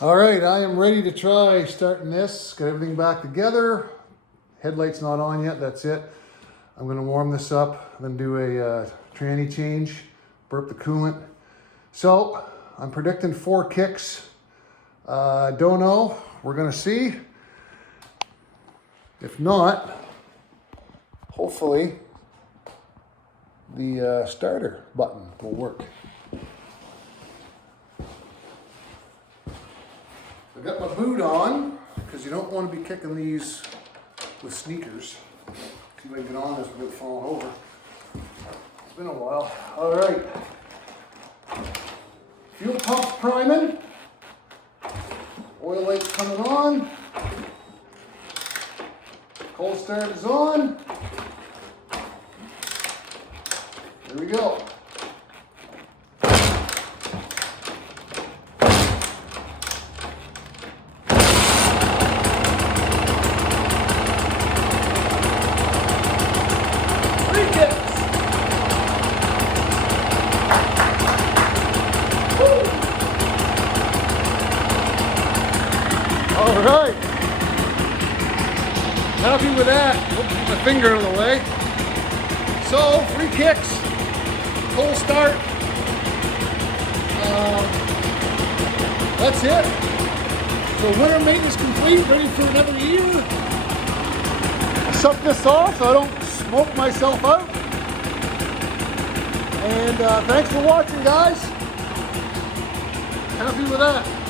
All right, I am ready to try starting this. Got everything back together. Headlight's not on yet, that's it. I'm gonna warm this up, then do a tranny change, burp the coolant. So, I'm predicting 4 kicks. Don't know, we're gonna see. If not, hopefully the starter button will work. I got my boot on, because you don't want to be kicking these with sneakers. See if I can get on this without falling over. It's been a while. All right. Fuel pump's priming. Oil light's coming on. Cold start is on. Here we go. All right, happy with that. Oops, keep my finger out of the way. So, 3 kicks, cold start. That's it. So winter maintenance complete, ready for another year. Shut this off so I don't smoke myself out. And thanks for watching, guys. Happy with that.